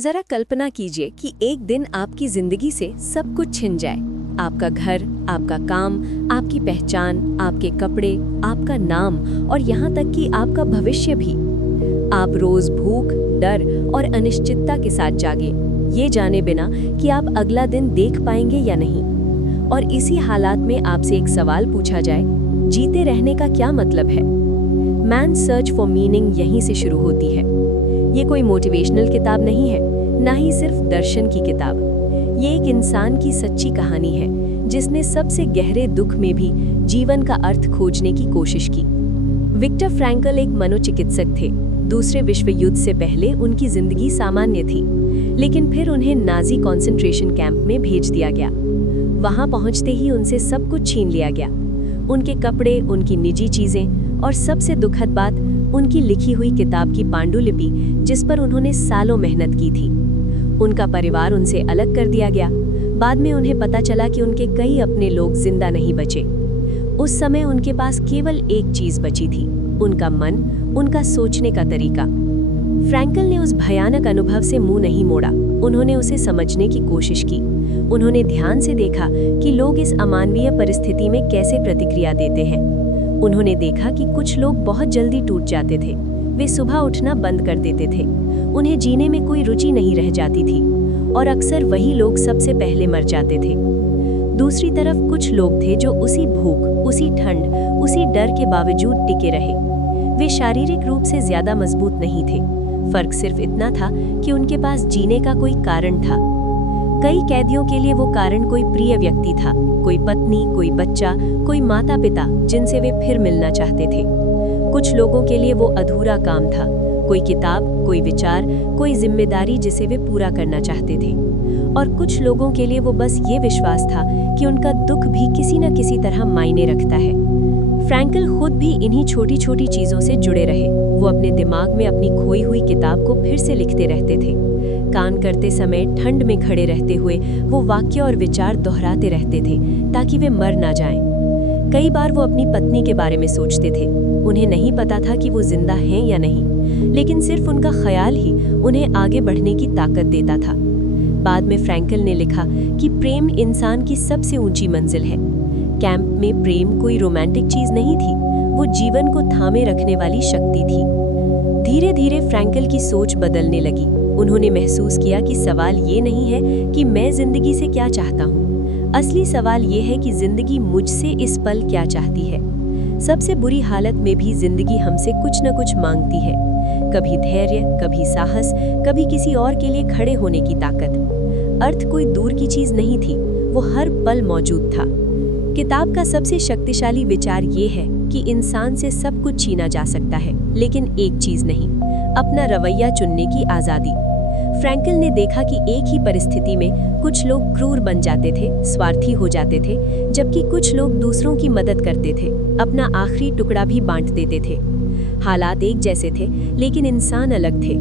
जरा कल्पना कीजिए कि एक दिन आपकी जिंदगी से सब कुछ छिन जाए। आपका घर, आपका काम, आपकी पहचान, आपके कपड़े, आपका नाम और यहाँ तक कि आपका भविष्य भी। आप रोज भूख, डर और अनिश्चितता के साथ जागे, ये जाने बिना कि आप अगला दिन देख पाएंगे या नहीं। और इसी हालात में आपसे एक सवाल पूछा जाए, जीते रहने का क्या मतलब है? मैन सर्च फॉर मीनिंग यहीं से शुरू होती है। ये कोई मोटिवेशनल किताब नहीं है, ना ही सिर्फ दर्शन की किताब। ये एक इंसान की सच्ची कहानी है जिसने सबसे गहरे दुख में भी जीवन का अर्थ खोजने की कोशिश की। विक्टर फ्रैंकल एक मनोचिकित्सक थे। दूसरे विश्व युद्ध से पहले उनकी जिंदगी सामान्य थी, लेकिन फिर उन्हें नाजी कॉन्सेंट्रेशन कैंप में भेज दिया गया। वहां पहुंचते ही उनसे सब कुछ छीन लिया गया, उनके कपड़े, उनकी निजी चीजें और सबसे दुखद बात, उनकी लिखी हुई किताब की पांडुलिपि जिस पर उन्होंने सालों मेहनत की थी। उनका परिवार उनसे अलग कर दिया गया। बाद में उन्हें पता चला कि उनके कई अपने लोग जिंदा नहीं बचे। उस समय उनके पास केवल एक चीज बची थी, उनका मन, उनका सोचने का तरीका। फ्रैंकल ने उस भयानक अनुभव से मुंह नहीं मोड़ा। उन्होंने उसे समझने की कोशिश की। उन्होंने ध्यान से देखा कि लोग इस अमानवीय परिस्थिति में कैसे प्रतिक्रिया देते हैं। उन्होंने देखा कि कुछ लोग बहुत जल्दी टूट जाते थे। वे सुबह उठना बंद कर देते थे। उन्हें जीने में कोई रुचि नहीं रह जाती थी और अक्सर वही लोग सबसे पहले मर जाते थे। दूसरी तरफ कुछ लोग थे जो उसी भूख, उसी ठंड, उसी डर के बावजूद टिके रहे। वे शारीरिक रूप से ज्यादा मजबूत नहीं थे। फर्क सिर्फ इतना था कि उनके पास जीने का कोई कारण था। कई कैदियों के लिए वो कारण कोई प्रिय व्यक्ति था, कोई पत्नी, कोई बच्चा, कोई माता पिता जिनसे वे फिर मिलना चाहते थे। कुछ लोगों के लिए वो अधूरा काम था, कोई किताब, कोई विचार, कोई जिम्मेदारी जिसे वे पूरा करना चाहते थे। और कुछ लोगों के लिए वो बस ये विश्वास था कि उनका दुख भी किसी न किसी तरह मायने रखता है। फ्रैंकल खुद भी इन्हीं छोटी छोटी चीजों से जुड़े रहे। वो अपने दिमाग में अपनी खोई हुई किताब को फिर से लिखते रहते थे। काम करते समय ठंड में खड़े रहते हुए वो वाक्य और विचार दोहराते रहते थे ताकि वे मर ना जाएं। कई बार वो अपनी पत्नी के बारे में सोचते थे। उन्हें नहीं पता था कि वो जिंदा हैं या नहीं, लेकिन सिर्फ उनका ख्याल ही उन्हें आगे बढ़ने की ताकत देता था। बाद में फ्रैंकल ने लिखा कि प्रेम इंसान की सबसे ऊंची मंजिल है। कैंप में प्रेम कोई रोमांटिक चीज नहीं थी, वो जीवन को थामे रखने वाली शक्ति थी। धीरे धीरे फ्रैंकल की सोच बदलने लगी। उन्होंने महसूस किया कि सवाल ये नहीं है कि मैं जिंदगी से क्या चाहता हूँ। असली सवाल ये है कि जिंदगी मुझसे इस पल क्या चाहती है। सबसे बुरी हालत में भी जिंदगी हमसे कुछ न कुछ मांगती है, कभी धैर्य, कभी साहस, कभी किसी और के लिए खड़े होने की ताकत। अर्थ कोई दूर की चीज नहीं थी, वो हर पल मौजूद था। किताब का सबसे शक्तिशाली विचार ये है कि इंसान से सब कुछ छीना जा सकता है, लेकिन एक चीज नहीं, अपना रवैया चुनने की आजादी। फ्रैंकल ने देखा कि एक ही परिस्थिति में कुछ लोग क्रूर बन जाते थे, स्वार्थी हो जाते थे, जबकि कुछ लोग दूसरों की मदद करते थे, अपना आखिरी टुकड़ा भी बांट देते थे। हालात एक जैसे थे, लेकिन इंसान अलग थे।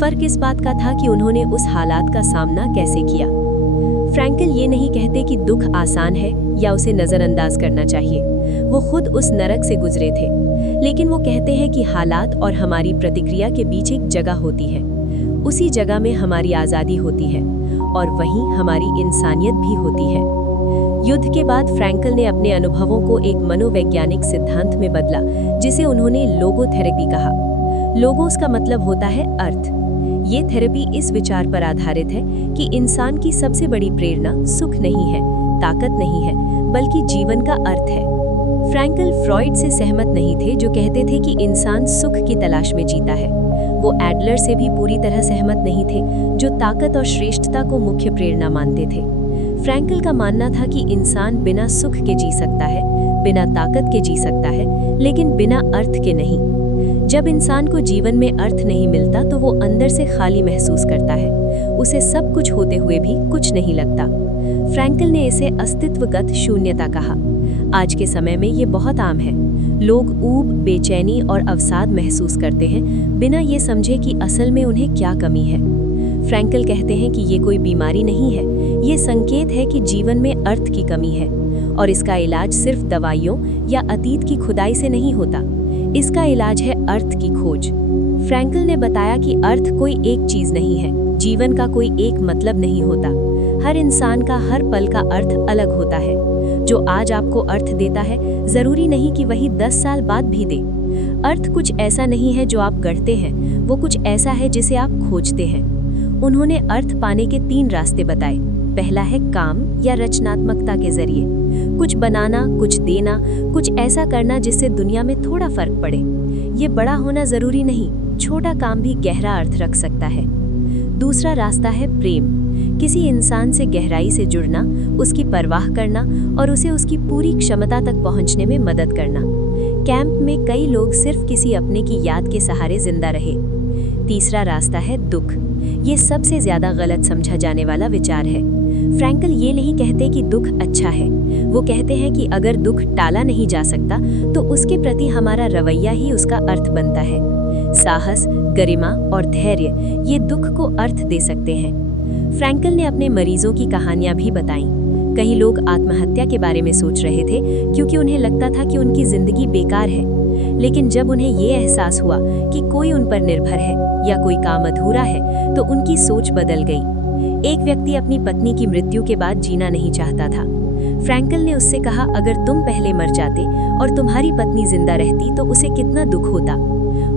फर्क इस बात का था कि उन्होंने उस हालात का सामना कैसे किया। फ्रैंकल ये नहीं कहते कि दुख आसान है या उसे नजरअंदाज करना चाहिए। वो खुद उस नरक से गुजरे थे, लेकिन वो कहते हैं कि हालात और हमारी प्रतिक्रिया के बीच एक जगह होती है। उसी जगह में हमारी आज़ादी होती है और वहीं हमारी इंसानियत भी होती है। युद्ध के बाद फ्रैंकल ने अपने अनुभवों को एक मनोवैज्ञानिक सिद्धांत में बदला, जिसे उन्होंने लोगोथेरेपी कहा। लोगोस का मतलब होता है अर्थ। ये थेरेपी इस विचार पर आधारित है कि इंसान की सबसे बड़ी प्रेरणा सुख नहीं है, ताकत नहीं है, बल्कि जीवन का अर्थ है। फ्रैंकल फ्रॉइड से सहमत नहीं थे, जो कहते थे कि इंसान सुख की तलाश में जीता है। वो एडलर से भी पूरी तरह सहमत नहीं थे, जो ताकत और श्रेष्ठता को मुख्य प्रेरणा मानते थे। फ्रैंकल का मानना था कि इंसान बिना सुख के जी सकता है, बिना ताकत के जी सकता है, लेकिन बिना अर्थ के नहीं। जब इंसान को जीवन में अर्थ नहीं मिलता तो वो अंदर से खाली महसूस करता है। उसे सब कुछ होते हुए भी कुछ नहीं लगता। फ्रैंकल ने इसे अस्तित्वगत शून्यता कहा। आज के समय में ये बहुत आम है। लोग ऊब, बेचैनी और अवसाद महसूस करते हैं, बिना ये समझे कि असल में उन्हें क्या कमी है। फ्रैंकल कहते हैं कि ये कोई बीमारी नहीं है, ये संकेत है कि जीवन में अर्थ की कमी है, और इसका इलाज सिर्फ दवाइयों या अतीत की खुदाई से नहीं होता। इसका इलाज है अर्थ की खोज। फ्रैंकल ने बताया कि अर्थ कोई एक चीज नहीं है, जीवन का कोई एक मतलब नहीं होता। हर इंसान का हर पल का अर्थ अलग होता है। जो आज आपको अर्थ देता है, जरूरी नहीं कि वही 10 साल बाद भी दे। अर्थ कुछ ऐसा नहीं है जो आप गढ़ते हैं, वो कुछ ऐसा है जिसे आप खोजते हैं। उन्होंने अर्थ पाने के 3 रास्ते बताए। पहला है काम या रचनात्मकता के जरिए, कुछ बनाना, कुछ देना, कुछ ऐसा करना जिससे दुनिया में थोड़ा फर्क पड़े। ये बड़ा होना जरूरी नहीं, छोटा काम भी गहरा अर्थ रख सकता है। दूसरा रास्ता है प्रेम, किसी इंसान से गहराई से जुड़ना, उसकी परवाह करना और उसे उसकी पूरी क्षमता तक पहुंचने में मदद करना। कैंप में कई लोग सिर्फ किसी अपने की याद के सहारे जिंदा रहे। तीसरा रास्ता है दुख। ये सबसे ज्यादा गलत समझा जाने वाला विचार है। फ्रैंकल ये नहीं कहते कि दुख अच्छा है, वो कहते हैं कि अगर दुख टाला नहीं जा सकता तो उसके प्रति हमारा रवैया ही उसका अर्थ बनता है। साहस, गरिमा और धैर्य ये दुख को अर्थ दे सकते हैं। फ्रैंकल ने अपने मरीजों की कहानियां भी बताईं। कई लोग आत्महत्या के बारे में सोच रहे थे क्योंकि उन्हें लगता था कि उनकी जिंदगी बेकार है, लेकिन जब उन्हें ये एहसास हुआ कि कोई उन पर निर्भर है या कोई काम अधूरा है तो उनकी सोच बदल गई। एक व्यक्ति अपनी पत्नी की मृत्यु के बाद जीना नहीं चाहता था। फ्रैंकल ने उससे कहा, अगर तुम पहले मर जाते और तुम्हारी पत्नी जिंदा रहती तो उसे कितना दुख होता।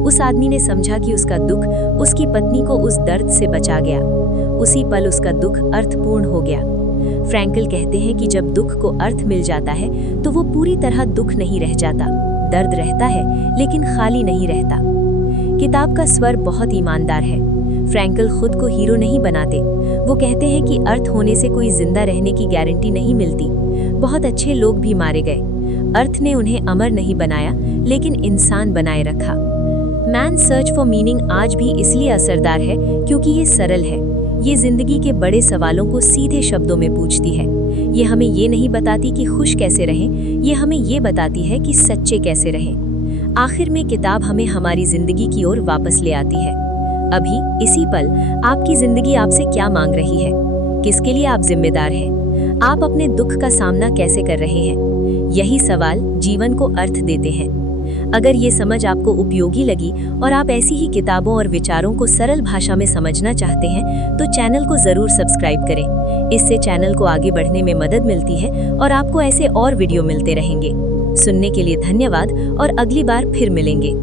उस आदमी ने समझा कि उसका दुख उसकी पत्नी को उस दर्द से बचा गया। उसी पल उसका दुख अर्थपूर्ण हो गया। फ्रैंकल कहते हैं कि जब दुख को अर्थ मिल जाता है तो वो पूरी तरह दुख नहीं रह जाता। दर्द रहता है लेकिन खाली नहीं रहता। किताब का स्वर बहुत ईमानदार है। फ्रैंकल खुद को हीरो नहीं बनाते। वो कहते हैं कि अर्थ होने से कोई जिंदा रहने की गारंटी नहीं मिलती। बहुत अच्छे लोग भी मारे गए। अर्थ ने उन्हें अमर नहीं बनाया, लेकिन इंसान बनाए रखा। मैन सर्च फॉर मीनिंग आज भी इसलिए असरदार है क्योंकि ये सरल है। ये जिंदगी के बड़े सवालों को सीधे शब्दों में पूछती है। ये हमें ये नहीं बताती कि खुश कैसे रहें, ये हमें ये बताती है कि सच्चे कैसे रहें। आखिर में किताब हमें हमारी जिंदगी की ओर वापस ले आती है। अभी इसी पल आपकी जिंदगी आपसे क्या मांग रही है? किसके लिए आप जिम्मेदार हैं? आप अपने दुख का सामना कैसे कर रहे हैं? यही सवाल जीवन को अर्थ देते हैं। अगर ये समझ आपको उपयोगी लगी और आप ऐसी ही किताबों और विचारों को सरल भाषा में समझना चाहते हैं तो चैनल को जरूर सब्सक्राइब करें। इससे चैनल को आगे बढ़ने में मदद मिलती है और आपको ऐसे और वीडियो मिलते रहेंगे। सुनने के लिए धन्यवाद और अगली बार फिर मिलेंगे।